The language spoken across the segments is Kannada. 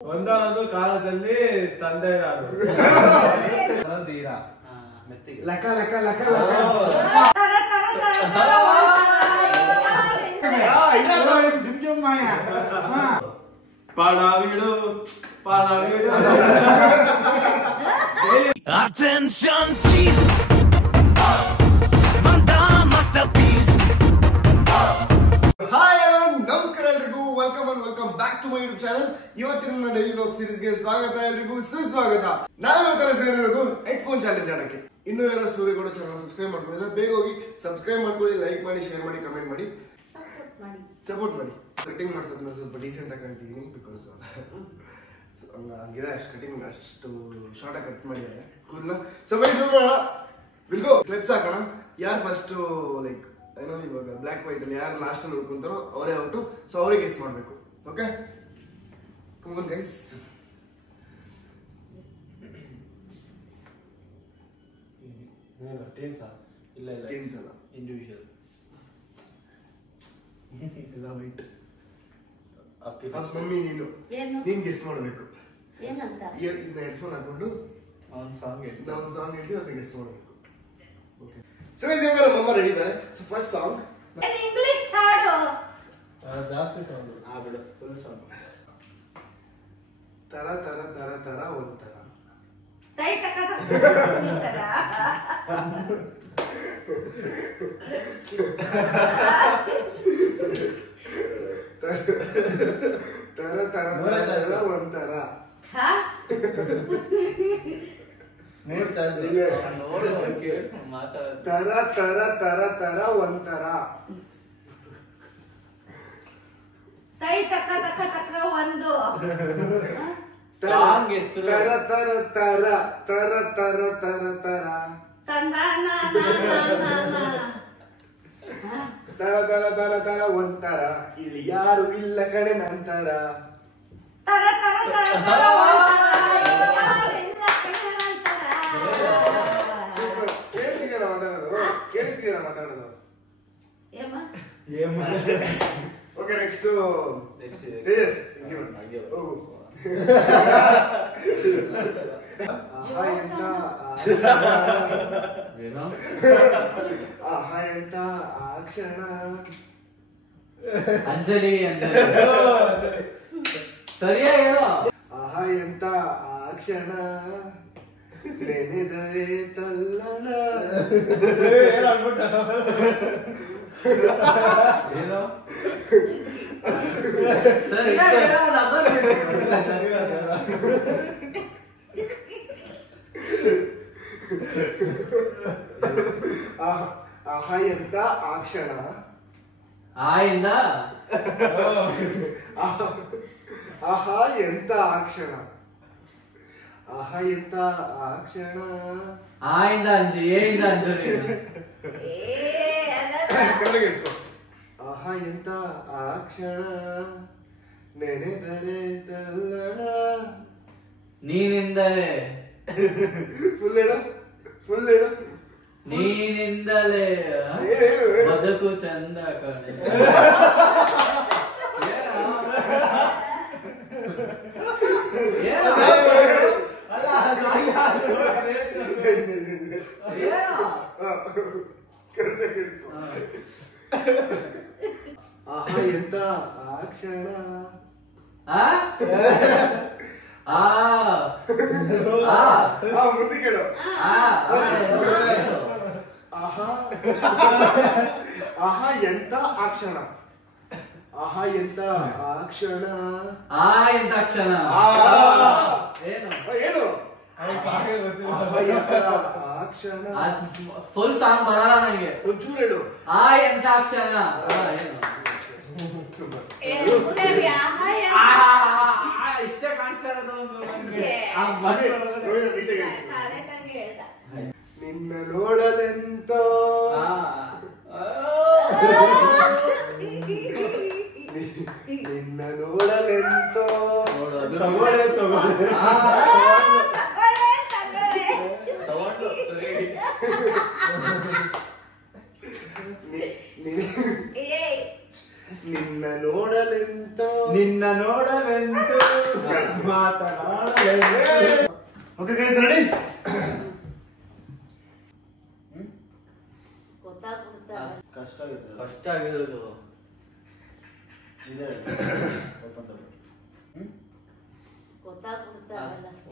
ಒಂದಾನೊಂದು ಕಾಲದಲ್ಲಿ ತಂದೆ ತೀರಾ ಮೆತ್ತಿಗೆ ಲಕ ಲಕ ಲಕ ಜುಮ್ ಮಾಯ ಪಾಡಾವಿಡು ಪಾಡಾವಿಡು Attention please Manda masterpiece Hi everyone, ನಮಸ್ಕಾರ ಎಲ್ರಿಗೂ welcome back to my YouTube channel. ಇವತ್ತಿನ ನನ್ನ ಡೈಲಿ ವ್ಲಾಗ್ ಸೀರೀಸ್ ಗೆ ಸ್ವಾಗತ, ಎಲ್ರಿಗೂ ಸುಸ್ವಾಗತ. ನಾವು ಇವತ್ತರ ಸೇರಿರೋದು ಹೆಡ್ಫೋನ್ ಚಾಲೆಂಜ್ ಆಡಕ್ಕೆ. ಇನ್ನೂ ಯಾರು ಸೂರ್ಯಗೌಡ ಚಾನಲ್ ಸಬ್ಸ್ಕ್ರೈಬ್ ಮಾಡ್ಕೊಂಡಿಲ್ಲ, ಬೇಗ ಹೋಗಿ ಸಬ್ಸ್ಕ್ರೈಬ್ ಮಾಡ್ಕೊಳ್ಳಿ, ಲೈಕ್ ಮಾಡಿ, ಶೇರ್ ಮಾಡಿ, ಕಮೆಂಟ್ ಮಾಡಿ, ಸಪೋರ್ಟ್ ಮಾಡಿ. ಕಟಿಂಗ್ ಮಾಡ್ಸೋದನ್ನ ಸ್ವಲ್ಪ ಡೀಸೆಂಟ್ ಆಗಿ ಕಾಣ್ತಿದ್ದೀನಿ ಬಿಕಾಸ್ ಹಂಗಿದೆ, ಅಷ್ಟು ಕಟಿಂಗ್ ಅಷ್ಟು ಶಾರ್ಟ್ ಆಗಿ ಕಟ್ ಮಾಡಿದ್ದಾರೆ ಕೂದಲ. ಸೊ ಬೈ ಶುರು ಮಾಡೋಣ, ವಿಲ್ಗೋ ಕ್ಲಿಪ್ಸ್ ಹಾಕೋಣ. ಯಾರು ಫಸ್ಟ್ ಲೈಕ್ ಏನೋ ಇವಾಗ ಬ್ಲ್ಯಾಕ್ ವೈಟ್ ಅಲ್ಲಿ ಯಾರು ಲಾಸ್ಟ್ ಅಲ್ಲಿ ಉಳ್ಕೊಂತಾರೋ ಅವರೇ ಔಟು. ಸೊ ಅವ್ರಿಗೆ ಗೆಸ್ ಮಾಡ್ಬೇಕು. Okay come on guys. Teams ಇಲ್ಲ ಇಲ್ಲ ಟೀಮ್ಸ್ ಅಲ್ಲ, ಇಂಡಿವಿಜುವಲ್ ಎಲ್ಲ ವೈಟ್. ಅಪ್ಪಿ ಮಮ್ಮಿ ನೀನ್ ಗೆಸ್ ಮಾಡ್ಬೇಕು. ಏನಂತ ಇದನ್ನ ಹೆಡ್ಫೋನ್ ಹಾಕೊಂಡು ಒಂದು ಸಾಂಗ್ ನಾವು ಒಂದು ಸಾಂಗ್ ಹೇಳ್ತೀವಿ, ಅದನ್ನ ಗೆಸ್ ಮಾಡ್ಬೇಕು. ಓಕೆ ಸೊ ಗೈಸ್ ಇವಾಗ ನಮ್ಮ ರೆಡಿ ಇದ್ದಾರೆ. ಸೊ ಫಸ್ಟ್ ಸಾಂಗ್ ಇಂಗ್ಲಿಷ್ ಹಾಡು ಜಾಸ್ತಿ ಸಾಂಗ್ ಬಿಡು, ಫುಲ್ ಸಾಂಗ್. ತರ ತರ ತರ ತರ ಒಂಥರ ತೈ ತಕದ ತರ ತರ ತರ ಒಂಥರ ಹಾ ಮೂರು ಚಾರ್ಜ್ ತರ ತರ ತರ ತರ ಒಂಥರ ತೈ ತಕ ತಕ ತಕ ಒಂದು ತರ ತರ ತರ ತರ ತರ ತರ ತರ ತರ ತಂದಾನ ತರ ತರ ತರ ತರ ಒಂಥರ ಇಲ್ಲಿ ಯಾರು ಇಲ್ಲ ಕಡೆ ನಂತರ ತರ ತರ ತರ ತರ ಕೇಳಿಸಿದೀರ ಮಾತಾಡೋದು. ಏಮ ಓಕೆ ನೆಕ್ಸ್ಟ್ ಆಹಾ ಎಂತ ಆ ಕ್ಷಣ ಅಂಜಲಿ ಅಂಜಲಿ ಸರಿಯಾಗಿ ಹೇಳು. ಆಹಾ ಎಂತ ಆ ಕ್ಷಣ ನೆನೆದರೆ ತಲ್ಲಣ ಏನು ಸರಿಯಾಗಿ ಹೇಳು, ನಂಬರ್ ಆಹಾ ಎಂತ ಆ ಕ್ಷಣ ಆಯಿಂದ ಆಹಾ ಎಂತ ಆ ಕ್ಷಣ ಆಹಾ ಎಂತ ಆ ಕ್ಷಣ ಆಯಿಂದ ಅಂಜಿ ಏಯಿಂದ ಅಂಜಲಿ ಕನ್ನಡಿಗಿಸ್ಕೊ. ಆಹಾ ಎಂತ ಆ ಕ್ಷಣ ನೆನೆದರೆ ತಲ್ಲಣ ನೀನಿಂದಲೇ ಫುಲ್ ಹೇಳು, ಫುಲ್ ಹೇಳು. ನೀನಿಂದಲೇ ಬದುಕು ಚಂದ ಕಣೆ. ಆಹಾ ಎಂತ ಆ ಕ್ಷಣ ಮುಂದೆ ಕೇಳು. ಆಹಾ ಆಹಾ ಎಂತ ಆ ಕ್ಷಣ ಆಹಾ ಎಂತ ಆ ಕ್ಷಣ ಎಂತ ಕ್ಷಣ ಏನು ಏನು ಸಾಂಗ್ ಗೊತ್ತಿಲ್ಲ. ಆಹಾ ಎಂತ ಆ ಕ್ಷಣ ಫುಲ್ ಸಾಂಗ್ ಬರಲ್ಲ ನನಗೆ. ಒಂಚೂರು ಹೇಳು. ಎಂತ ಕ್ಷಣ ಇಷ್ಟೇ ಕಾಣಿಸ್ತಾ ಇರೋದು ನನ್ಗೆ. ನಿನ್ನ ನೋಡಲೆಂತೋ ನಿನ್ನ ನೋಡಲೆಂತೋ ತಗೊಳ್ಳೆ ತಗೊಳ್ಳೆ ತಗೊಂಡು ಸರಿ ನಿನ್ನ ನೋಡಲೆಂತೋ ನಿನ್ನ ನೋಡಲೆಂತೋ ಓಕೆ ಗೈಸ್ ರೆಡಿ ಕಷ್ಟ ಆಗುತ್ತೆ ಕಷ್ಟ ಆಗಿರೋದು ಇದೆ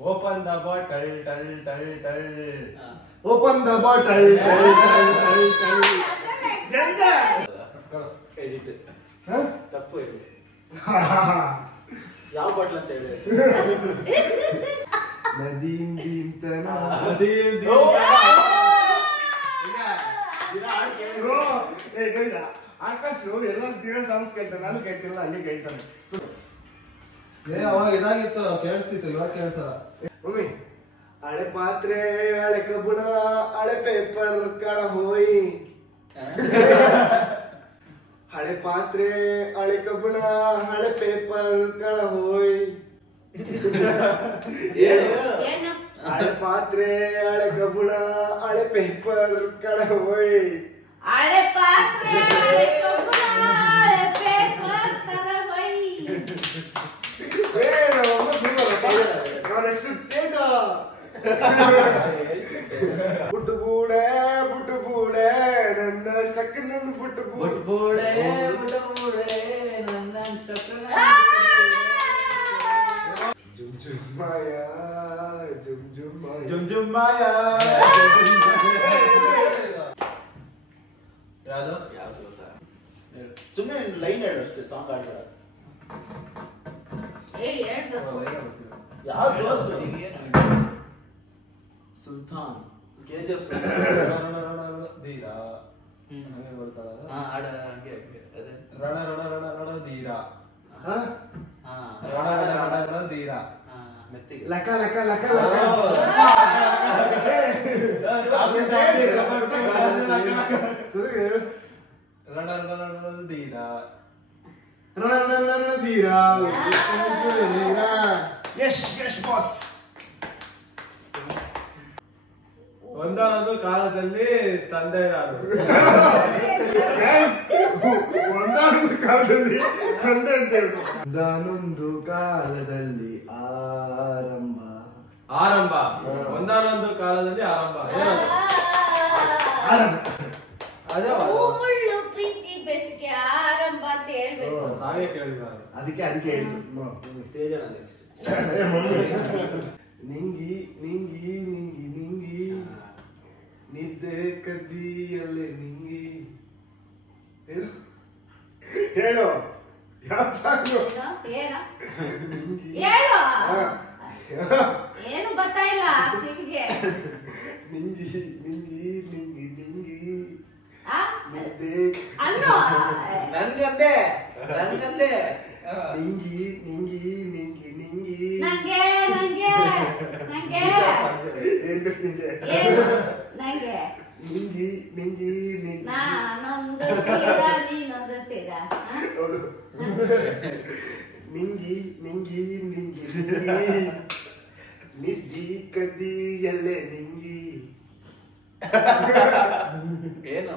ಓಪನ್ ದ ಬಾಟಲ್ ಟಲ್ ಟಲ್ ಟಲ್ ಓಪನ್ ದ ಬಾಟಲ್ ಎಡಿಟ್ ತಪ್ಪು ಇದೆ ಯಾವ ಬಾಟ್ಲ್ ಅಂತ ಹೇಳಿ ನದೀಂ ದೀಂ ತನ ಬ್ರೋ ಏ ಗೈಸ್ ಆಕಾಶ್ ಎಲ್ಲರೂ ದಿನ ಸಾಂಗ್ಸ್ ಕೇಳ್ತಾನೆ ನಾನು ಕೇಳ್ತಿಲ್ಲ ಹಂಗೆ ಕೇಳ್ತಾನೆ ಅವಾಗ ಇದಾಗಿತ್ತು ಕೇಳಿಸ್ತಿತ್ತು ಇವಾಗ ಕೇಳಿಸಲ್ಲ ಮಮ್ಮಿ ಹಳೆ ಪಾತ್ರೆ ಹಳೆ ಕಬ್ಬುಣ ಹಳೆ ಪೇಪರ್ ಕಳ ಹೋಯಿ ಹಳೆ ಪಾತ್ರೆ ಹಳೆ ಕಬ್ಬುಣ ಹಳೆ ಪೇಪರ್ ಕಳ ಹೋಯ್ ಹಳೆ ಪಾತ್ರೆ ಹಳೆ ಕಬ್ಬುಣ ಹಳೆ ಪೇಪರ್ ಕಳ ಹೋಯ್ ಹಳೆ ಪಾತ್ರೆ ಹಳೆ ಕಬ್ಬುಣ ಹಳೆ ಪೇಪರ್ ಕರವೈ ನೆಕ್ಸ್ಟ್ ತೇಜ ಬುಟ್ಟುಗೂಡೆ ಬುಟ್ಟುಗೂಡೆ ನನ್ನ ಚಕ್ಕನ ಬುಟ್ಟುಗೂಡೆ ಬುಟ್ಬೂಡೆ ಬುಟ್ಬೂಡೆ ನನ್ನ ಚಕ್ರ ಜುಮ್ ಜುಮ್ ಮಾಯಾ ಜುಮ್ ಜುಮ್ ಮಾಯಾ ಜುಮ್ ಜುಮ್ ಮಾಯ ಯಾವ್ದು ಯಾವ್ದು ಗೊತ್ತಾ ಸುಮ್ಮನೆ ಲೈನ್ ಹೇಳು ಅಷ್ಟೇ ಸಾಂಗ್ ಆಡ್ಬೇಡ ಹೇಳ್ಬೇಕು ಯಾವ ದೋಸ್ತು ಏನಾಗಿದೆ ಸುಲ್ತಾನ್ ಕೆಜಿಎಫ್ ಧೀರ ಹಂಗೆ ಬರ್ತಾಳಲ್ಲ ಹಾ ಆಡ ಹಂಗೆ ಹಂಗೆ ಅದೇ ರಣ ರಣ ರಣ ರಣ ಧೀರ ಹಾ ರಣ ರಣ ರಣ ರಣ ಧೀರ ಹಾ ಮೆತ್ತಿಗೆ ಲಕ ಲಕ ಲಕ ಲಕ ರಣ ರಣ ರಣ ಧೀರ ರಣಧೀರ ಯಶ್ ಯಶ್ ಬಾಸ್ ಒಂದಾನೊಂದು ಕಾಲದಲ್ಲಿ ತಂದೆ ನಾನು ಒಂದಾನೊಂದು ಕಾಲದಲ್ಲಿ ತಂದೆ ಅಂತ ಹೇಳು ಒಂದಾನೊಂದು ಕಾಲದಲ್ಲಿ ಆರಂಭ ಆರಂಭ ಒಂದಾನೊಂದು ಕಾಲದಲ್ಲಿ ಆರಂಭ ಅದೇ ಮುಳ್ಳು ಪ್ರೀತಿ ಬೇಸಿಗೆ ಆರಂಭ ಅಂತ ಹೇಳ್ಬೇಕು ಸಾಗೆ ಕೇಳಿದ್ದಾರೆ ಅದಕ್ಕೆ ಹೇಳಿದ್ರು ತೇಜನ ನೆಕ್ಸ್ಟ್ ನಿಂಗಿ ನಿಂಗಿ ನಿಂಗಿ ನಿಂಗಿ ನಿದ್ದೆ ಕದ್ದಿಯಲ್ಲೇ ನಿಂಗಿ ಹೇಳು ಹೇಳು ಯಾವ ಸಾಂಗು ಏನು ಹೇಳು ಏನು ಗೊತ್ತಾಯಿಲ್ಲ ಕಿವಿಗೆ ನಿಂಗಿ ನಿಂಗಿ ನಿಂಗಿ ನಿಂಗಿ ಆ? ನಿದ್ದೆ ಅನ್ನು ನನ್ಗಂದೆ ನಿಂಗಿ ನಿಂಗಿ ನಿಂಗಿ ನಿಂಗಿ ನಂಗೆ ನಂಗೆ ನಂಗೆ ಏನ್ ಬೇಕು ನಿಂಗೆ ಏನು ನಂಗೆ ನಿಂಗಿ ನಿಂಗಿ ನಿಂಗಿ ನಾನೊಂದು ತೀರ ನೀನೊಂದು ತೀರ ಹೌದು ನಿಂಗಿ ನಿಂಗಿ ನಿಂಗಿ ನಿಂಗಿ ನಿದ್ದಿ ಕದ್ದಿಯಲ್ಲೇ ನಿಂಗಿ ಏನು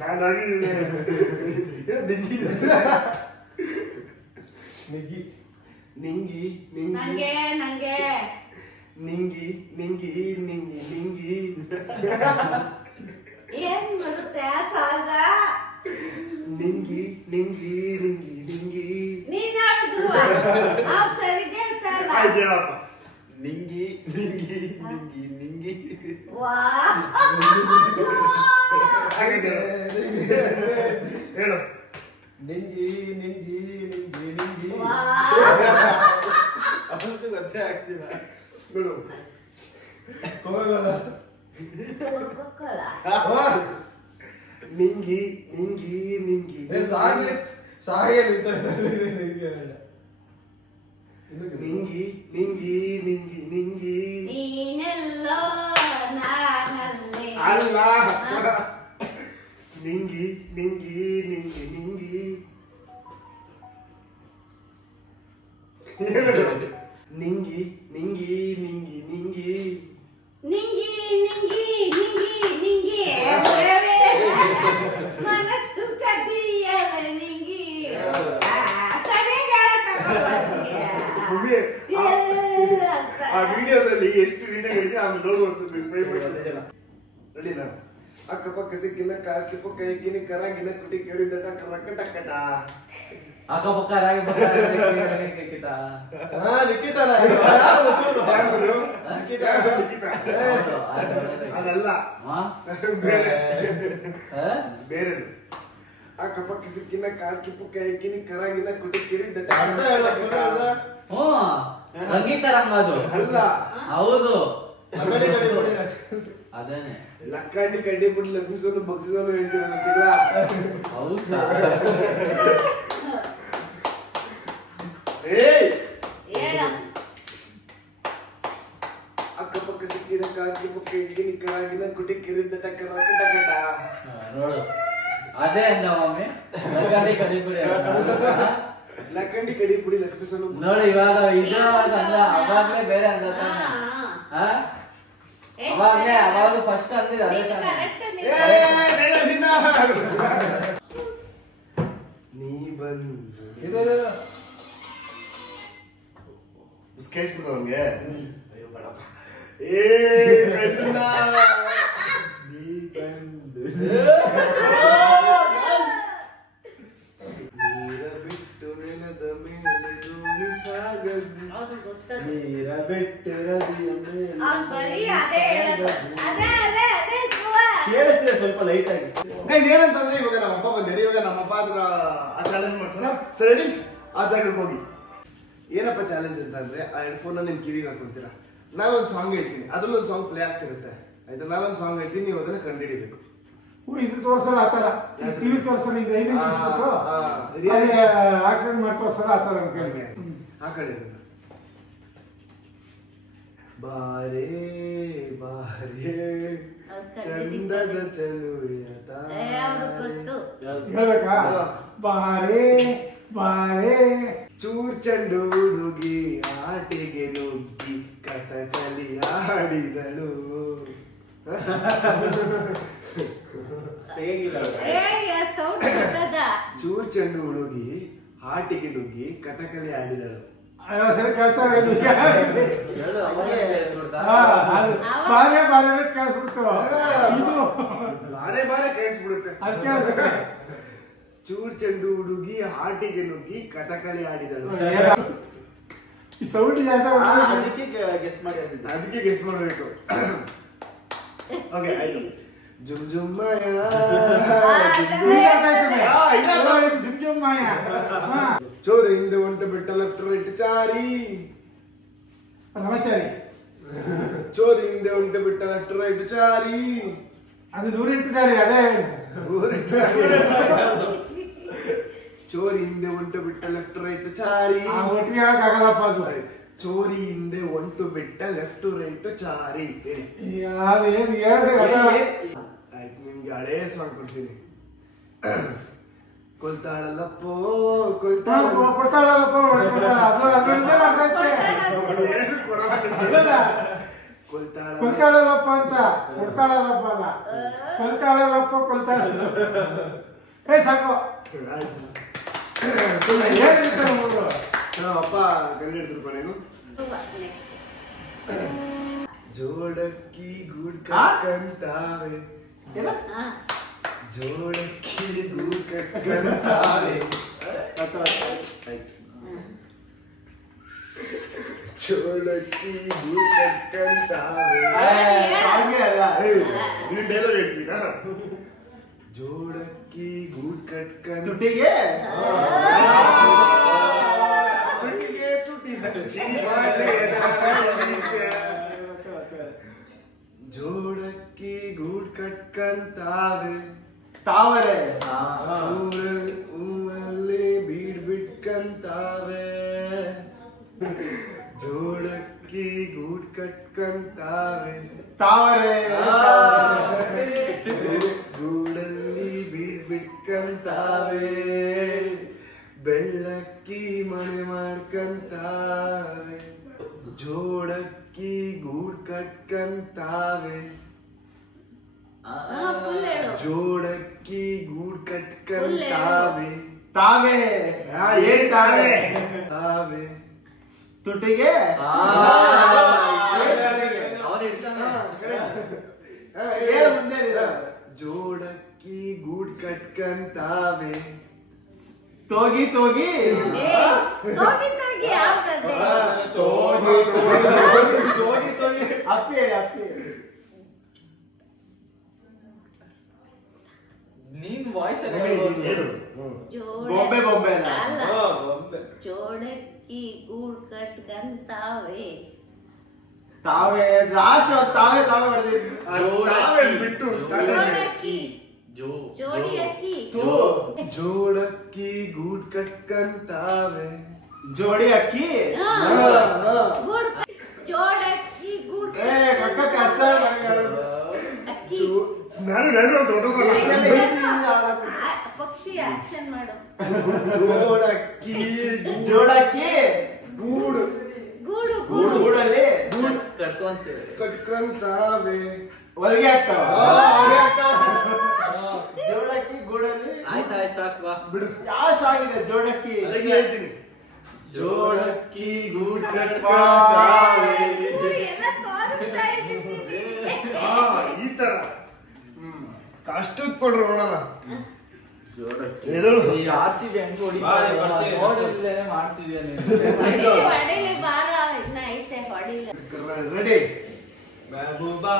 ನಾನಾಗಿದ್ದೀನಿ ನಿಗ್ಗಿ ನಿಂಗಿ ನಿಂಗಿ ನಂಗೆ ನಂಗೆ ನಿಂಗಿ ನಿಂಗಿ ನಿಂಗಿ ನಿಂಗಿ ಏನ್ ಬರುತ್ತೆ ಆ ಸಾಂಗ ನಿಂಗಿ ನಿಂಗಿ ನಿಂಗಿ ನಿಂಗಿ ನೀನ್ ಹೇಳಿದ್ರು ನಾವ್ ಸರಿ ಕೇಳ್ತಾ ಇಲ್ಲ ಆಯ್ತೇನಪ್ಪ ನಿಂಗಿ ನಿಂಗಿ ನಿಂಗಿ ನಿಂಗಿ ವಾ ಆಗಿದೆ ಹೇಳು ನಿಂಗಿ ನಿಂಗಿ ನಿಂಗಿ ನಿಂಗಿ ವಾ ಅವಂತೂ ಗೊತ್ತೇ ಆಗ್ತಿಲ್ಲ ನೋಡು ಕೋಗಲ್ಲ ಗೊಕ್ಕಲ್ಲ ನಿಂಗಿ ನಿಂಗಿ ನಿಂಗಿ ಸಾಗೆ ಸಾಗೆ ನಿಂಗೆ ನಿಂಗಿ ನಿಂಗಿ ನಿಂಗಿ ನಿಂಗಿ ನೀನೆಲ್ಲೋ ನಾನಲ್ಲಿ ಅಲ್ಲ ನಿಂಗಿ ನಿಂಗಿ ನಿಂಗಿ ನಿಂಗಿ ನಿಂಗಿ ನಿಂಗಿ ನಿಂಗಿ ನಿಂಗಿ ನಿಂಗಿ ನಿಂಗಿ ನಿಂಗಿ ನಿಂಗಿ ಮನಸ್ಸು ಕದಿಯಲ್ಲ ನಿಂಗಿ ಆ ವಿಡಿಯೋದಲ್ಲಿ ಎಷ್ಟು ನೀಟಾಗಿ ಹೇಳಿದ್ರೆ ಆಮೇಲೆ ನೋಡ್ಬೋದು. ರೆಡಿ ನಾನು ಅಕ್ಕಪಕ್ಕ ಸಿಕ್ಕಿನ ಕಾಕಿ ಪಕ್ಕ ಇಕ್ಕಿನ ಕರಾಗಿನ ಕುಟಿ ಕೇಳಿದ ರಕ್ಕ ಟಕ್ಕಟ ಅಕ್ಕಪಕ್ಕ ರಾಗಿ ಪಕ್ಕ ಕಿಟ ನಿಖಿತಲ್ಲ ಅದಲ್ಲ ಬೇರೆ ಅಕ್ಕಪಕ್ಕ ಸಿಕ್ಕಿನ ಕಾಕಿ ಪಕ್ಕ ಇಕ್ಕಿನ ಕರಾಗಿನ ಕುಟಿ ಕೇಳಿದ ಸಂಗೀತ ರಂಗ ಅದು ಅಲ್ಲ. ಹೌದು ಅದೇನೆ ಲಕ್ಕಂಡಿ ಕಡ್ಡಿ ಬಿಟ್ಟು ಲಕ್ಷ್ಮಿಸೋನು ಬಗ್ಸಿಸೋನು ಹೇಳ್ತಿರೋದಿಲ್ಲ. ಹೌದಾ ಅಕ್ಕಪಕ್ಕ ಸಿಕ್ಕಿದ ಕಾಕಿ ಪಕ್ಕ ಇಕ್ಕಿನ ಕರಾಗಿನ ಕುಟಿ ಕೇಳಿದ ಟಕ್ಕಟ ನೋಡು ಅದೇ ಅಂದ ಮಮ್ಮಿ ಲಕ್ಕಂಡಿ ಕಡಿಪುರಿ ಲಕ್ಕಂಡಿ ಕಡಿ ಪುಡಿ ಲಕ್ಷ್ಮಿಸೋನು ನೋಡಿ ಇವಾಗ ಇದ್ರೊಳಗ ಅಂದ ಅವಾಗ್ಲೇ ಬೇರೆ ಅಂದ ತಾನೆ ಅವಾಗ್ಲೇ ಅವಾಗ ಫಸ್ಟ್ ಅಂದಿದ್ ಅದೇ ತಾನೆ ನೀ ಬಂದು ಸ್ಕೆಚ್ ಬಿಡು ಅವನ್ಗೆ. ಅಯ್ಯೋ ಬೇಡಪ್ಪ. ಕಣ್ಣಿನ ನೀ ಬಂದು ನೀರ ಬಿಟ್ಟು ನೆಲದ ಮೇಲೆ ದೋಣಿ ಸಾಗದು ನೀರ ಬಿಟ್ಟು ರದಿಯ ಕೇಳಿಸ್ತಿದೆ ಸ್ವಲ್ಪ ಲೈಟ್ ಆಗಿ. ಇದೇನಂತಂದ್ರೆ ಇವಾಗ ನಮ್ಮಪ್ಪ ಬಂದಿರಿ. ಇವಾಗ ನಮ್ಮಪ್ಪ ಹತ್ರ ಆ ಚಾಲೆಂಜ್ ಮಾಡ್ಸೋಣ. ಸರಿ ಆ ಜಾಗಕ್ಕೆ ಹೋಗಿ. ಏನಪ್ಪ ಚಾಲೆಂಜ್ ಅಂತ ಅಂದ್ರೆ ಆ ಹೆಡ್ಫೋನ್ ನಿಮ್ ಕಿವಿಗೆ ಹಾಕೊಂತೀರಾ. ನಾನೊಂದು ಸಾಂಗ್ ಹೇಳ್ತೀನಿ, ಅದ್ರಲ್ಲಿ ಒಂದು ಸಾಂಗ್ ಪ್ಲೇ ಆಗ್ತಿರುತ್ತೆ ಆಯ್ತಾ. ನಾನೊಂದು ಸಾಂಗ್ ಹೇಳ್ತೀನಿ, ನೀವು ಅದನ್ನ ಕಂಡುಹಿಡಿಬೇಕು. ಇದು ತೋರ್ಸಲ್ಲ ಆತರ ಟಿವಿ ತೋರ್ಸಲ್ಲ. ಈಗ 5 ನಿಮಿಷ ಆಕ್ಟಿಂಗ್ ಮಾಡಿ ತೋರ್ಸಲ್ಲ ಆತರ ಅನ್ಕೊಂಡೆ. ಆ ಕಡೆ ಬಾರೇ ಬಾರೇ ಚಂದದ ಚಲುಯತ ಹೇಳ್ಬೇಕಾ? ಬಾರೇ ಬಾರೇ ಚೂರ್ ಚೆಂಡು ಹುಡುಗಿ ಆಟಿಗೆ ನುಗ್ಗಿ ಕಥಕಲಿ ಆಡಿದಳು. ಚೂರ್ ಚೆಂಡು ಹುಡುಗಿ ಆಟಿಗೆ ನುಗ್ಗಿ ಕಥಕಲಿ ಆಡಿದಳು. ಸರಿ ಕೆಲಸ ಹೇಳು ಅವಾಗೇ ಕೇಳಿಸ್ಬಿಡ್ತಾ ಬಾರೇ ಬಾರೇ ಕೇಳಿಸ್ಬಿಡ್ತು. ಇದು ಬಾರೆ ಬಾರೆ ಕೇಳಿಸ್ಬಿಡುತ್ತೆ. ಅದಕ್ಕೆ ಚೂರ್ ಚೆಂಡು ಹುಡುಗಿ ಆಟಿಗೆ ನುಗ್ಗಿ ಕಥಕಲಿ ಆಡಿದಳು. ಈ ಸೌಂಡ್ ಅದಕ್ಕೆ ಗೆಸ್ ಮಾಡಿ ಅದಕ್ಕೆ ಗೆಸ್ ಮಾಡ್ಬೇಕು. ಓಕೆ ಆಯ್ತು. ಜುಮ್ ಜುಮ್ ಮಾಯಾ ಜುಮ್ ಜುಮ್ ಮಾಯ ಚೋರಿ ಹಿಂದೆ ಒಂಟು ಬಿಟ್ಟ ಲೆಫ್ಟ್ ರೈಟ್ ಚಾರಿ. ನಮಚಾರಿ ಚೋರಿ ಹಿಂದೆ ಒಂಟು ಬಿಟ್ಟ ಲೆಫ್ಟ್ ರೈಟ್ ಚಾರಿ. ಅದು 108 ಅದೇ ಚೋರಿ ಹಿಂದೆ ಒಂಟು ಬಿಟ್ಟ ಲೆಫ್ಟ್ ರೈಟ್ ಚಾರಿ. ಒಟ್ಟಿಗೆ ಹೇಳಕ್ಕಾಗಲ್ಲಪ್ಪ ಅದು. ಚೋರಿ ಹಿಂದೆ ಒಂಟು ಬಿಟ್ಟ ಲೆಫ್ಟ್ ರೈಟ್ ಚಾರಿ. ಅದೇನು ಹೇಳಿದ್ರೆ ಆಯ್ತು, ನಿಮ್ಗೆ ಹಳೇ ಸಾಂಗ್ ಕೊಡ್ತೀನಿ. ಕೊಲ್ತಾಳಲ್ಲಪ್ಪೋ ಕೊಡ್ತಾಳಲ್ಲಪ್ಪ ಕೊಲ್ತಾಳಲ್ಲಪ್ಪ ಅಂತ ಕೊಡ್ತಾಳಲ್ಲಪ್ಪ ಅಲ್ಲ ಕೊಲ್ತಾಳಲ್ಲಪ್ಪ ಕೊಲ್ತಾಳ. ಸಾಕು ಅಪ್ಪ ಕಂಡಿಡ್ತಿರ್ಪ ನೀನು. ಜೋಡಕ್ಕಿ ಗೂಡ್ ಕಟ್ಕಂತಾವೆ ಜೋಡಕ್ಕಿ ಗೂಡ್ ಕಟ್ಕಂತಾವೆ ಜೋಡಕ್ಕಿ ಗೂಡ್ ಕಟ್ಕಂತಾವೆ. ನೀನು ಡೈಲಾಗ್ ಹೇಳ್ತೀರಾ? ಜೋಡಕ್ಕಿ ಗೂಡ್ ಕಟ್ಕಂತ ತುಟಿಗೆ ತುಟಿ ಹಚ್ಚಿ ಜೋಡಕ್ಕಿ ಗೂಡ್ ಕಟ್ಕಂತಾವೆ ತಾವರೆ ಊರಲ್ಲಿ ಬೀಡ್ ಬಿಟ್ಕಂತಾವೆ. ಜೋಡಕ್ಕಿ ಗೂಡ್ ಕಟ್ಕಂತಾವೆ ತಾವರೆ ಗೂಡಲ್ಲಿ ಬೀಡ್ ಬಿಟ್ಕಂತಾವೆ. ಬೆಳ್ಳಕ್ಕಿ ಮನೆ ಮಾಡ್ಕಂತಾವೆ. ಜೋಡಕ್ಕಿ ಗೂಡ್ ಕಟ್ಕಂತಾವೆ. ಜೋಡಕ್ಕಿ ಗೂಡ್ ಕಟ್ಕಂತಾವೆ ತಾವೇ ಏನ್ ತಾವೇ ತಾವೇ ತುಟಿಗೆ ಅವ್ರು ಇಡ್ತಾನೆ. ಏನು ಮುಂದೆ ಜೋಡಕ್ಕಿ ಗೂಡ್ ಕಟ್ಕಂತಾವೆ ತೋಗಿ ತೋಗಿ ಹೋಗಿ ಯಾವ್ದದೆ ತೋಗಿ ತೋಗಿ ತೋಗಿ ಅಪ್ಪಿ ಹೇಳಿ ಅಪ್ಪಿ ನೀನ್ ವಾಯ್ಸ್ ಬೊಂಬೆ ಬೊಂಬೆ ಅಲ್ಲ ಬೊಂಬೆ. ಜೋಡಕ್ಕಿ ಗೂಡ್ ಕಟ್ಕಂತಾವೆ ತಾವೇ ಲಾಸ್ಟ್ ತಾವೇ ತಾವೇ ಬರ್ತೀವಿ ತಾವೇ ಬಿಟ್ಟು ಜೋಡಕ್ಕಿ ಜೋಡಿ ಅಕ್ಕಿ ಜೋಡಕ್ಕಿ ಗೂಡ್ ಕಟ್ಕಂತಾವೆ ಜೋಡಿ ಅಕ್ಕಿ ಗೂಡ್ ಜೋಡಕ್ಕಿ ಗೂಡ್ ಕಕ್ಕ ಕಷ್ಟ ಅಕ್ಕಿ ಪಕ್ಷಿ ಆಕ್ಷನ್ ಮಾಡು ಜೋಡಕ್ಕಿ ಜೋಡಕ್ಕಿ ಗೂಡು ಗೂಡು ಗೂಡು ಗೂಡಲ್ಲಿ ಕಟ್ಕೊಂತೀವಿ. ಕಟ್ಕಂತಾವೆ ಹೊಲಿಗೆ ಆಗ್ತಾವ ಜೋಡಕ್ಕಿ ಗೂಡಲ್ಲಿ ಆಯ್ತಾಯ್ತು ಸಾಕು ಬಾ. ಬಿಡು ಯಾವ ಸಾಂಗಿದೆ ಜೋಡಕ್ಕಿ ಹೇಳ್ತೀನಿ ಜೋಡಕ್ಕಿ ಗೂಡ್ ಕಟ್ಕಂತಾವೆ ಎಲ್ಲ ತೋರಿಸ್ತಾ ಇದ್ದೀನಿ ಈ ತರ ಅಷ್ಟು ಕೊಡ್ರು ನೋಡೋಣ ಈ RCB ಹೆಂಗ್ ಹೊಡಿತಾರೆ ನೋಡಿಲ್ದೇನೆ ಮಾಡ್ತಿದ್ಯಾ ನೀನು. ಹೊಡಿಲಿ ಬಾರ ಇನ್ನ ಐತೆ ಹೊಡಿಲಿ ರೆಡಿ ಮೆಹಬೂಬಾ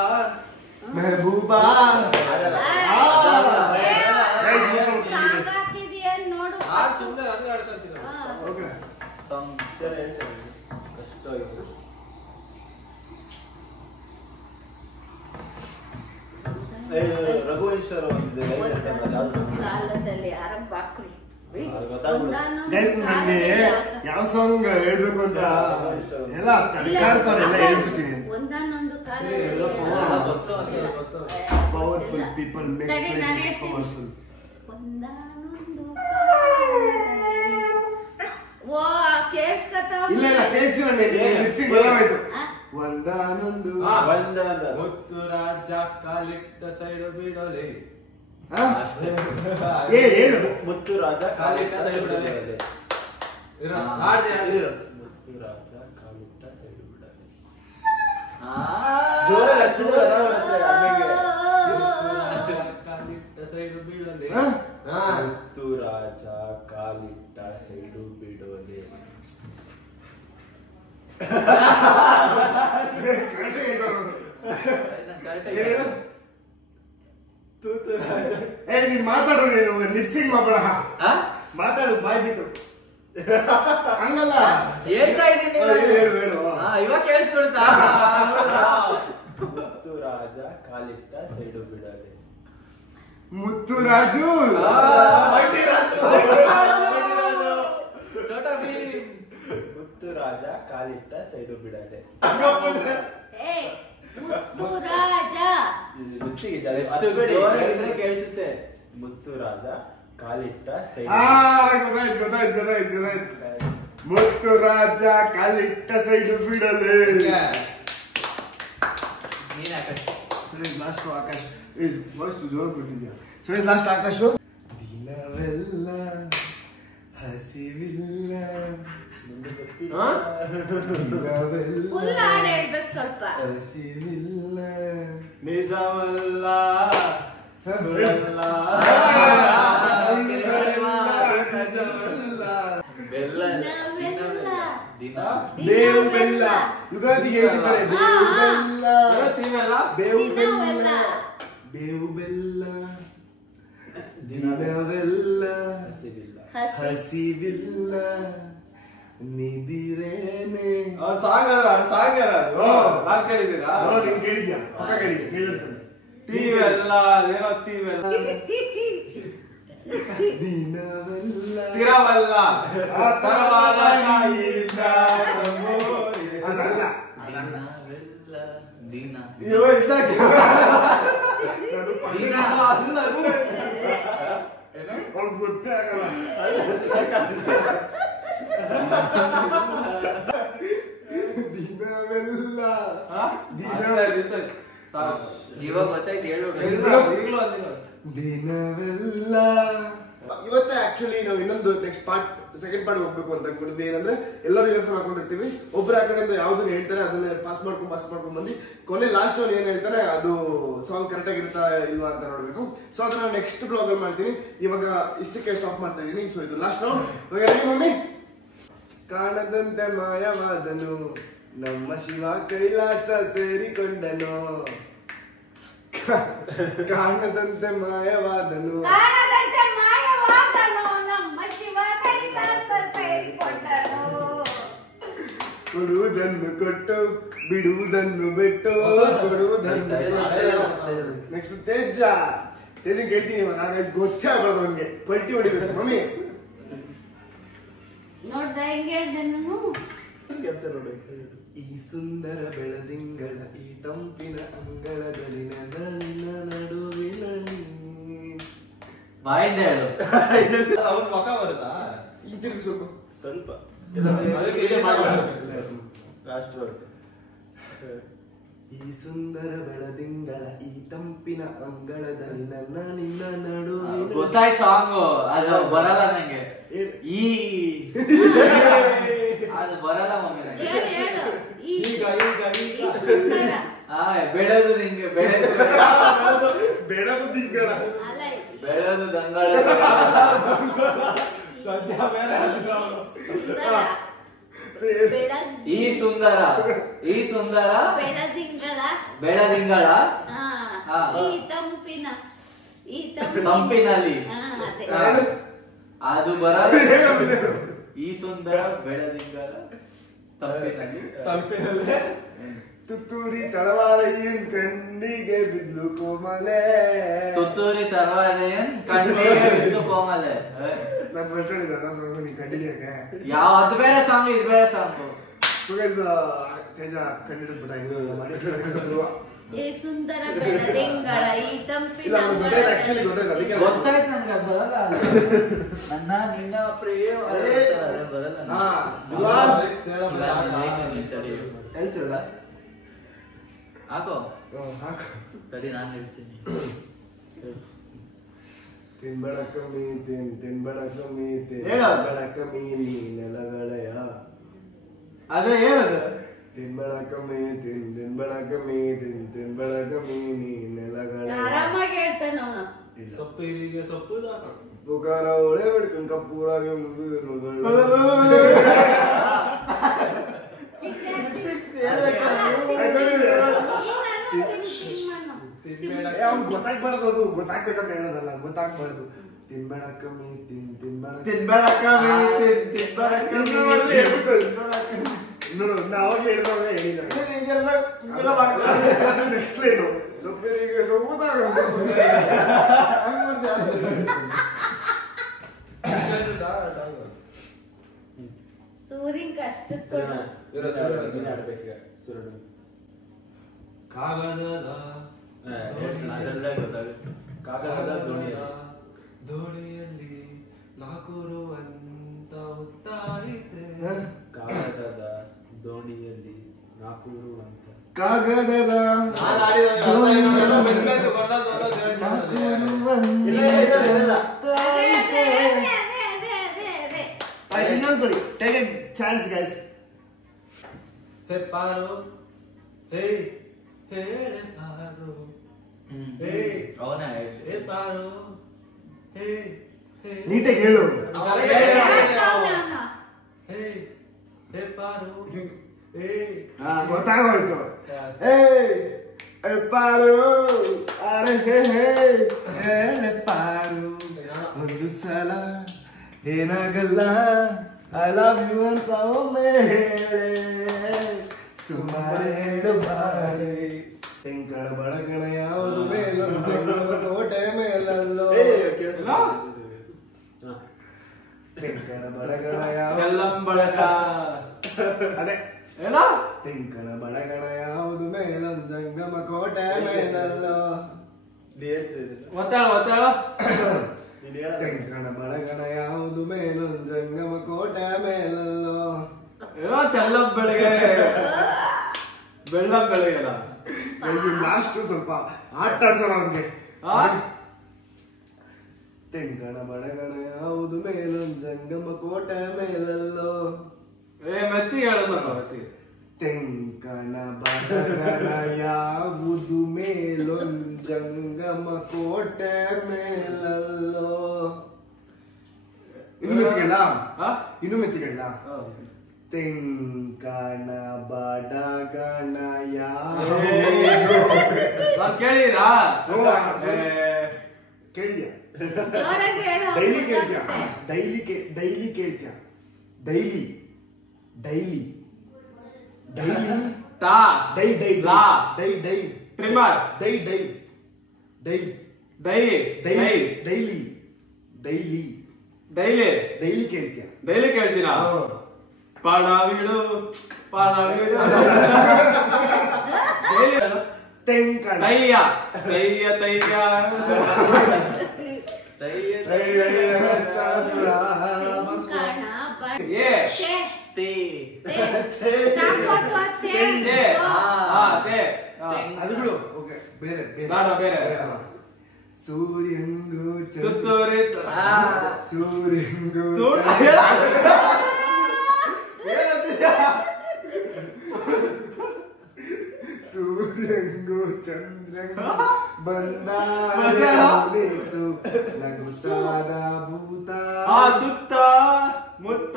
ಮೆಹಬೂಬಾ ಸಾಕಾಗಿದೆಯಾ ನೋಡು ಸುಮ್ಮನೆ ಹಂಗೆ ಆಡ್ಕೊಂತೀನಿ. ಓಕೆ ಸಂಸಾರ ಹೇಳ್ತಾರೆ. ಕಷ್ಟ ಆಯ್ತು. ರಘುವಂಶರ ಒಂದು ಒಂದಾನೊಂದು ಕಾಲದಲ್ಲಿ ಆರಂಭ ಹಾಕ್ರಿ ನನಗೆ ಯಾವ ಸಾಂಗ್ ಹೇಳ್ಬೇಕು ಅಂತ ಎಲ್ಲ ಕಡ್ಕಾಡ್ತಾರೆ ಎಲ್ಲ ಹೇಳ್ಬಿಡ್ತೀನಿ ಒಂದಾನೊಂದು ಗೊತ್ತು ಅಂತ ಪವರ್ಫುಲ್ ಪೀಪಲ್ ಮೇಕ್ ತಡಿ, ನಾನು ಪ್ಲೇಸಸ್ ಪವರ್ಫುಲ್ ಒಂದಾನೊಂದು ಓ ಕೇಳಿಸ್ಕತಾವ ಇಲ್ಲ ಇಲ್ಲ ಕೇಳಿಸಿಲ್ಲ ಮಿಕ್ಸಿಂಗ್ ಬರೋಯ್ತು ಆ? ಒಂದಾನೊಂದು ಮುತ್ತು ರಾಜ ಕಾಲಿಟ್ಟ ಸೈಡ್ ಬಿಡೋಲೆ ಏನು ಮುತ್ತು ರಾಜ ಕಾಲಿಟ್ಟ ಸೈಡ್ ಬಿಡೋಲೆ. ಮುತ್ತು ರಾಜ ಕಾಲಿಟ್ಟ ಸೈಡು ಬಿಡಲೆ. ಆ. ಜೋರಾಗಿ ಹಚ್ಚಿದ್ರೆ ಅದಾಗುತ್ತೆ ಆಮೇಲೆ. ಕಾಲಿಟ್ಟ ಸೈಡ್ ಬಿಡೋಲೆ. ಮುತ್ತು ರಾಜ ಕಾಲಿಟ್ಟ ಸೈಡು ಬಿಡೋಲೆ. ಕರೆಕ್ಟಾಗಿ ತೂತು ರಾಜ ನೀನ್ ಮಾತಾಡು ನೀನು ಲಿಪ್ಸಿಂಗ್ ಮಾಡಬೇಡ ಆ? ಮಾತಾಡು ಬಾಯ್ ಬಿಟ್ಟು ಹಂಗಲ್ಲ ಹೇಳ್ತಾ ಇದ್ದೀನಿ ಹೇಳು. ಇವಾಗ ಕೇಳಿಸ್ಬಿಡ್ತಾ ಮುತ್ತು ರಾಜ ಕಾಲಿಟ್ಟ ಸೈಡು ಬಿಡಲೆ. ಮುತ್ತು ರಾಜು ಮೈಟಿ ರಾಜು. ಚೋಟಾ ಭೀಮ್. ಮುತ್ತು ರಾಜ ಕಾಲಿಟ್ಟ ಸೈಡು ಬಿಡಲೆ. ಏ ಮುತ್ತು ರಾಜ ರುಚಿಗೆ ಜೋರಾಗಿದ್ರೆ ಕೇಳಿಸುತ್ತೆ. ಮುತ್ತು ರಾಜ ಕಾಲಿಟ್ಟ ಸೈಡು ಗೊತ್ತಾಯ್ತು ಮುತ್ತು ರಾಜ ಕಾಲಿಟ್ಟ ಸೈಡು ಬಿಡಲೆ ನೀನ್ ಆಕಾಶ್. ಸುರೇಶ್ ಲಾಸ್ಟ್ ಆಕಾಶ್ ಫಸ್ಟ್ ಜೋರ್ ಬಿಡ್ತಿದ್ಯಾ ಸುರೇಶ್ ಲಾಸ್ಟ್ ಆಕಾಶು ದಿನವೆಲ್ಲ ಹಸಿವಿಲ್ಲ ಫುಲ್ ಹಾಡ್ ಹೇಳ್ಬೇಕು ಸ್ವಲ್ಪ ಹಸಿವಿಲ್ಲ ನಿಜವಲ್ಲ ಸುಳ್ಳಲ್ಲ. ಬೆಲ್ಲ ದಿನ ಬೇವು ಬೆಲ್ಲ ಯುಗಾದಿಗೆ ಹೇಳ್ತಿದ್ದಾರೆ ಬೇವು ಬೆಲ್ಲ ಇವತ್ತಿವೆಲ್ಲ ಬೇವು ಬೆಲ್ಲ ದಿನವೆಲ್ಲ. ಬೇವು ಬೆಲ್ಲ ದಿನವೆಲ್ಲ ಹಸಿವಿಲ್ಲ. ಹಸಿವಿಲ್ಲ ನಿದಿರೇನೆ ಸಾಂಗ್ ನಾನ್ ಕೇಳಿದ್ದೀರಾ? ನೀನ್ ಕೇಳಿದ್ಯಾ ಪಕ್ಕ ಕೇಳಿರ್ತಾನೆ ತೀವೆಲ್ಲ ಏನೋ ತೀವೆಲ್ಲ ದಿನವೆಲ್ಲ ತಿರವಲ್ಲ ತರವಾದ ಕಾಯಿಯಿಂದ ಅದಲ್ಲ. ದಿನವೆಲ್ಲ ದಿನ ಇವ ಇದ್ದಾಗೆ. ದಿನ ಅದನ್ನ ಅಷ್ಟೇ. ಅವ್ನಿಗೆ ಗೊತ್ತೇ ಆಗಲ್ಲ ದಿನವೆಲ್ಲ ಅಷ್ಟೇ ನಿಂತೈತೆ. ಸಾಕು. ಇವಾಗ ಗೊತ್ತಾಯ್ತು ಹೇಳು. ಈಗ್ಲೂ ಅಂದಿಲ್ಲ. ದಿನವೆಲ್ಲ ಇವತ್ತೇ ಆಕ್ಚುಲಿ ನಾವು ಇನ್ನೊಂದು ನೆಕ್ಸ್ಟ್ ಸೆಕೆಂಡ್ ಪಾರ್ಟ್ ಹೋಗ್ಬೇಕು ಅಂತ ಅನ್ಕೊಂಡಿದ್ವಿ. ಏನಂದ್ರೆ ಎಲ್ಲರೂ ಇಯರ್ಫೋನ್ ಹಾಕೊಂಡಿರ್ತೀವಿ, ಒಬ್ರು ಆ ಕಡೆಯಿಂದ ಯಾವ್ದನ್ನ ಹೇಳ್ತಾರೆ ಅದನ್ನ ಪಾಸ್ ಮಾಡ್ಕೊಂಡು ಬಂದು ಕೊನೆ ಲಾಸ್ಟ್ ಅವ್ನು ಏನ್ ಹೇಳ್ತಾರೆ ಅದು ಸಾಂಗ್ ಕರೆಕ್ಟ್ ಆಗಿರುತ್ತಾ ಇಲ್ವಾ ಅಂತ ನೋಡ್ಬೇಕು. ಸೊ ಅದನ್ನ ನೆಕ್ಸ್ಟ್ ಬ್ಲಾಗ್ ಅಲ್ಲಿ ಮಾಡ್ತೀನಿ. ಇವಾಗ ಇಷ್ಟಕ್ಕೆ ಸ್ಟಾಪ್ ಮಾಡ್ತಾ ಇದೀನಿ. ಸೊ ಇದು ಲಾಸ್ಟ್ ರೌಂಡ್. ಮಮ್ಮಿ ಕಾಣದಂತೆ ಮಾಯವಾದನು ನಮ್ಮ ಶಿವ ಕೈಲಾಸ ಸೇರಿಕೊಂಡನು, ಕಾಣದಂತೆ ಮಾಯವಾದನು ಕಾಣದಂತೆ ಮಾಯವಾದನು ನಮ್ಮ ಶಿವ ಕೈಲಾಸ ಸೇರಿಕೊಂಡನು. ಕೊಡುವುದನ್ನು ಕೊಟ್ಟು ಬಿಡುವುದನ್ನು ಬಿಟ್ಟು ಕೊಡುವುದನ್ನು. ನೆಕ್ಸ್ಟ್ ತೇಜ ಕೇಳ್ತೀನಿ ಇವಾಗ. ಹಾಗಾಗಿ ಗೊತ್ತೇ ಆಗ್ಬಾರ್ದು ಅವ್ನಿಗೆ, ಪಲ್ಟಿ ಹೊಡಿಬೇಕು. ಮಮ್ಮಿ ನೋಡ್ದ ಹೆಂಗ್ ಹೇಳ್ದೆ ನಾನು. ಈ ಸುಂದರ ಬೆಳದಿಂಗಳ ಈ ತಂಪಿನ ಅಂಗಳದಲ್ಲಿ ನನ್ನ ನಡುವಿನ ಬಾಯಿಂದ ಹೇಳು. ಅವ್ರ ಮುಖ ಬರುತ್ತಾ ಈ ತಿರುಗಿ ಸ್ವಲ್ಪ ಸ್ವಲ್ಪ ಈ ಸುಂದರ ಬೆಳದಿಂಗಳ ಈ ತಂಪಿನ ಅಂಗಳದಲ್ಲಿ ನಿನ್ನ ನಡುವಿನ. ಗೊತ್ತಾಯ್ತು ಸಾಂಗು, ಅದು ಬರಲ್ಲ ನಂಗೆ. ಈ ಅದು ಬರಲ್ಲ ಮಮ್ಮಿ ನಂಗೆ. ಹೇಳು ಹೇಳು. ಈ ಈಗ ಸುಂದರ. ಬೆಳೆದು ನಿಂಗೆ ಬೆಳೆದು ಬೆಳಗು ತಿಂಗಳ ಅಲ್ಲ ಬೆಳೆದು ದಂಗಳ ಸದ್ಯ ಬೇರೆ ಸುಂದರ. ಈ ಸುಂದರ ಈ ಸುಂದರ ಬೆಳದಿಂಗಳ ಬೆಳದಿಂಗಳ ಹಾ, ಈ ತಂಪಿನ ಈ ತಂಪಿನಲ್ಲಿ ಅದೇ ಅದು ಬರಲ್ಲ. ಈ ಸುಂದರ ಬೆಳದಿಂಗಳ ತಂಪಿನಲ್ಲಿ ತುತ್ತೂರಿ ತಳವಾರಯ್ಯನ್ ಕಣ್ಣಿಗೆ ಬಿದ್ಲು ಕೋಮಲೆ. ತುತ್ತೂರಿ ತರವಾರೆಯನ್ ಕಣ್ಣಿಗೆ ಬಿದ್ದು ಕೋಮಲೆ. ನಾನು ಫಸ್ಟ್ ಹೇಳಿದ ಸಾಂಗು ನೀ ಕಂಡಿದ್ಯಾಕೆ? ಯಾವ ಅದು ಬೇರೆ ಸಾಂಗ್ ಇದು ಬೇರೆ ಸಾಂಗ್. ಸೊ ಗೈಸ್ ತೇಜ ಕಂಡಿಡ್ಬಿಟ್ಟ ಇನ್ನೂ ಮಾಡಿ. ಈ ಸುಂದರ ಬೆಳದಿಂಗಳ ಈ ತಂಪಿನ ಇಲ್ಲ ಅವ್ನು ಗೊತ್ತಾಯ್ತು, ಆಕ್ಚುಲಿ ಗೊತ್ತಾಯ್ತು. ಅದಕ್ಕೆ ಗೊತ್ತಾಯ್ತು ನನ್ಗೆ, ಅದು ಬರಲ್ಲ. ನನ್ನ ನಿನ್ನ ಪ್ರಿಯ ಬರಲ್ಲ. ಹಾ ಹಾಕೋ ಹಾಕು. ಸರಿ, ನಾನು ಹೇಳ್ತೀನಿ. ತಿನ್ಬೇಡ ಕಮ್ಮಿ ತಿನ್ಬೇಡ ಕಮ್ಮಿ ಹೇಳು. ತಿನ್ಬೇಡ ಕಮ್ಮಿ ನೀ ನೆಲಗಳೆಯ. ಅದೇ ಹೇಳದು ತಿನ್ಬೇಡ ಕಮ್ಮಿ ತಿನ್ಬೇಡ ಕಮ್ಮಿ ತಿನ್ಬೇಡ ಕಮ್ಮಿ ನೀ ನೆಲಗಳೆಯ. ಆರಾಮಾಗಿ ಹೇಳ್ತಾನೆ ಅವನು. ಸೊಪ್ಪು ಇಲ್ಲಿಗೆ ಸೊಪ್ಪು ಪುಕಾರ ಒಳೆ ಬಿಡ್ಕೊಂಡು ಕಪ್ಪೂರಾಗಿ ಅವ್ನು ಗೊತ್ತಾಗ್ಬಾರ್ದು, ಅದು ಗೊತ್ತಾಗ್ಬೇಕಂತ ಹೇಳೋದಲ್ಲ, ಗೊತ್ತಾಗ್ಬಾರ್ದು. ತಿನ್ಬೇಡ ಕಮ್ಮಿ ತಿನ್ಬೇಡ ನಾವಾಗ ಹೇಳಿದಾಗ ಹೇಳಿದ ನೆಕ್ಸ್ಟ್ ಲೈನು ಸೊಪ್ಪಿಗೆ ಸೊಪ್ಪುದಾಗ ಸೂರ್ಯನ್ ಕಷ್ಟದ ಕೊಡು. ಕಾಗದದ ಅದೆಲ್ಲ ಗೊತ್ತಾಗುತ್ತೆ. ಕಾಗದದ ದೋಣಿಯಲ್ಲಿ ನಾಕೂರುವಂತ ಉತ್ತಾಯಿತೆ. ಕಾಗದದ ದೋಣಿಯಲ್ಲಿ ನಾಕೂರುವಂತ ಕಾಗದದ ಚಾನ್ಸ್ ಗೈಸ್. ಹೆಪ್ಪಾರು ಹೇ ಹೇಳೆ ಪಾರು ಅವನ ಹೇಳಿ. ಹೆಪ್ಪಾರು ಹೇ ಹೇ ನೀಟಾಗಿ ಹೇಳು. ಹೇ ಹೆಪ್ಪಾರು ಹೇ ಗೊತ್ತಾಗೋಯ್ತು. ಪಾರು ಅರೆ ಹೇಳೆ ಪಾರು ಒಂದು ಸಲ ಏನಾಗಲ್ಲ ಐ ಲವ್ ಯು ಅಂತ ಒಮ್ಮೆ ಹೇಳೆ ಸುಮಾರು ಬಾರಿ. ತೆಂಕಳ ಬಳಗಣ ಯಾವುದು ಮೇಲೊಂದು ಕೋಟೆ ಮೇಲಲ್ಲೋ. ತೆಂಕಣ ಬಳಗಣ ಬಳಗ ಅದೇ ಏನೋ ತೆಂಕಣ ಬಳಗಣ ಯಾವುದು ಮೇಲೊಂದು ಜಂಗಮ ಕೋಟೆ ಮೇಲಲ್ಲೋ. ಒತ್ತಾಳ ತೆಂಕಣ ಬಳಗಣ ಯಾವುದು ಮೇಲೊಂದು ಜಂಗಮ ಕೋಟೆ ಮೇಲಲ್ಲೋ. ಏನೋ ತೆಲ್ಲ ಬೆಳಗ್ಗೆ ಬೆಳ್ಳ ಬೆಳಗ್ಗೆಲ್ಲ ಲಾಸ್ಟ್ ಸ್ವಲ್ಪ ಆಟ ಆಡ್ಸೋಣ ಅವ್ನಿಗೆ. ತೆಂಗಣ ಬಡಗಣ ಯಾವುದು ಮೇಲೊಂದು ಜಂಗಮ ಕೋಟೆ ಮೇಲಲ್ಲೋ. ಮೆತ್ತಿಗೆ ಹೇಳು ಸ್ವಲ್ಪ ಮೆತ್ತಿಗೆ. ತೆಂಕಣ ಬಡಗಣ ಯಾವುದು ಮೇಲೊಂದು ಜಂಗಮ ಕೋಟೆ ಮೇಲಲ್ಲೋ. ಇನ್ನು ಮೆತ್ತಿಗೆಲ್ಲ ತೆಂಕಣ ಬಡಗಣ ನಾನ್ ಕೇಳಿರಾ ಕೇಳಿದ್ಯಾ? ಜೋರಾಗಿ ಹೇಳು. ಡೈಲಿ ಕೇಳ್ತೀಯ? ಡೈಲಿ ಕೇಳ್ತೀಯ? ಡೈಲಿ ತಾ ಡೈ ಡೈ ಲಾ ಡೈ ಡೈ ಟ್ರಿಮ್ಮರ್ ಡೈ ಡೈ ಡೈ ಡೈ ಡೈ ಡೈ ಡೈಲಿ ಡೈಲಿ ಡೈಲಿ ಡೈಲಿ ಕೇಳ್ತೀಯ? ಡೈಲಿ ಕೇಳ್ತೀರಾ? ಪಣವಿಡು ತೆಂಕಣ ತಯ್ಯ ತಯ್ಯ ತಯ್ಯ ಕಣ ಬಡ ಏ ತೇ ಅದು ಬಿಡು. ಓಕೆ, ಬೇರೆ ಬೇರೆ. ಸೂರ್ಯಂಗೂ ತುತ್ತೂರಿ ಸೂರ್ಯಂಗೂ ಸೂರ್ಯಂಗೂ ಚಂದ್ರಂಗೂ ಬಂದಾಸು ನಗುತ್ತಾದ ಭೂತ ತುತ್ತ ಮುತ್ತ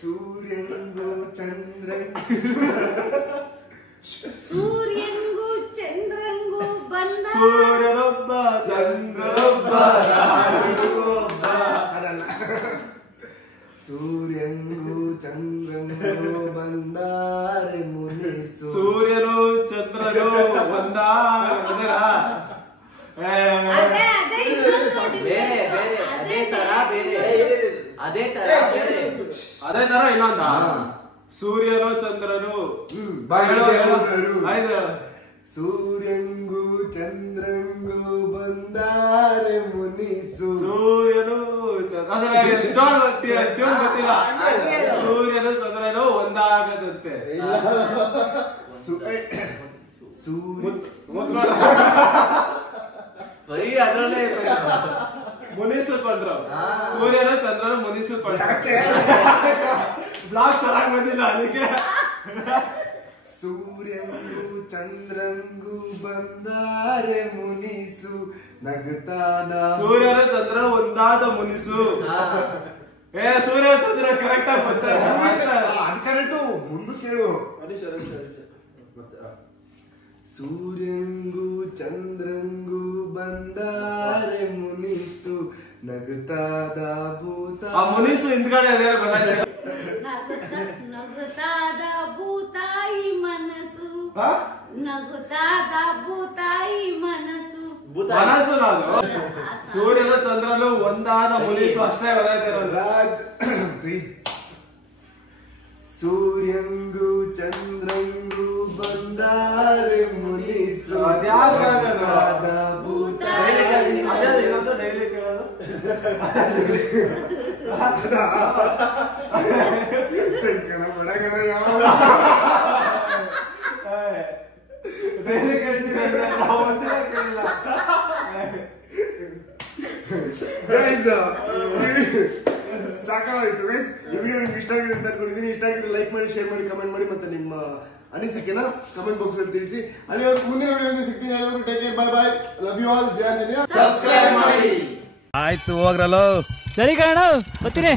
ಸೂರ್ಯಂಗೂ ಚಂದ್ರಂಗೂ ಸೂರ್ಯಂಗೂ ಚಂದ್ರಂಗೂ ಬಂದ ಸೂರ್ಯನೊಬ್ಬ ಚಂದ್ರನೊಬ್ಬ ಅದಲ್ಲ. ಸೂರ್ಯಂಗೂ ಚಂದ್ರಂಗೂ ಬಂದಾರೆ ಮುನಿಸು. ಸೂರ್ಯನು ಚಂದ್ರನು ಒಂದ ಅದೇ ಇನ್ನೊಂದು ನೋಡಿ. ಬೇರೆ ಅದೇ ತರ ಬೇರೆ ಅದೇ ತರ ಇನ್ನೊಂದ ಸೂರ್ಯನು ಚಂದ್ರನು ಸೂರ್ಯಂಗೂ ಚಂದ್ರಂಗೂ ಬಂದಾರೆ ಮುನಿಸು. ಸೂರ್ಯನು ಟ್ಯೂನ್ ಗೊತ್ತಿಲ್ಲ. ಸೂರ್ಯನು ಚಂದ್ರನು ಒಂದಾಗದಂತೆ. ಬರೀ ಅದರಲ್ಲೇ ಮುನಿಸಿಕೊಂಡ್ರು. ಸೂರ್ಯನ ಚಂದ್ರನು ಮುನಿಸಿಕೊಂಡ್ರು. ಬ್ಲಾಗ್ ಚೆನ್ನಾಗಿ ಬಂದಿಲ್ಲ ಅದಕ್ಕೆ. ಸೂರ್ಯಂಗೂ ಚಂದ್ರಂಗೂ ಬಂದಾರೆ ಮುನಿಸು ನಗುತ್ತಾದ. ಸೂರ್ಯನ ಚಂದ್ರನು ಒಂದಾದ ಮುನಿಸು. ಸೂರ್ಯ ಚಂದ್ರ ಕರೆಕ್ಟ್ ಆಗಿ ಬರ್ತಾರೆ. ಅದು ಕರೆಕ್ಟು. ಮುಂದೆ ಕೇಳು. ಸೂರ್ಯಂಗೂ ಚಂದ್ರಂಗೂ ಬಂದಾರೆ ಮುನಿಸು ನಗುತ್ತಾದ ಭೂತ. ಆ ಮುನಿಸು ಹಿಂದ್ಗಡೆ ಅದೇ ನಗುತ್ತಾದ ಭೂತಾಯಿ ಮನಸ್ಸು ನಗುತ್ತಾದ ಭೂತಾಯಿ ಮನಸ್ಸು ನಾನು ಸೂರ್ಯನ ಚಂದ್ರನು ಒಂದಾದ ಮುನಿಸು ಅಷ್ಟೇ ರಾಜ್. ಸೂರ್ಯಂಗೂ ಚಂದ್ರಂಗೂ ಬಂದಾರೆ ಮುನಿಸು ನಗುತ್ತಾದ ಭೂತಾಯಿ ತೆಂಕಣ ಬಡಗಣ ಯಾವ ಸಾಕಾಯ್ತು ಗೈಸ್. ಈ ವಿಡಿಯೋ ನಿಮ್ಗೆ ಇಷ್ಟ ಆಗಿದೆ ಅಂತ ಅನ್ಕೊಂಡಿದ್ದೀನಿ. ಇಷ್ಟ ಆಗಿದ್ರೆ ಲೈಕ್ ಮಾಡಿ, ಶೇರ್ ಮಾಡಿ, ಕಮೆಂಟ್ ಮಾಡಿ, ಮತ್ತೆ ನಿಮ್ಮ ಅನಿಸಿಕೆನ ಕಮೆಂಟ್ ಬಾಕ್ಸ್ ಅಲ್ಲಿ ತಿಳಿಸಿ. ಅಲ್ಲಿವರೆಗೂ ಮುಂದಿನ ವಿಡಿಯೋ ಸಿಗ್ತೀನಿ. ಎಲ್ಲರಿಗೂ take care, bye bye, love you all. ಜಯ ಆಂಜನೇಯ. ಸಬ್ಸ್ಕ್ರೈಬ್ ಮಾಡಿ. ಆಯ್ತು ಹೋಗ್ರಲ್ಲೋ. ಸರಿ ಕಾರಣ ಬರ್ತೀನಿ.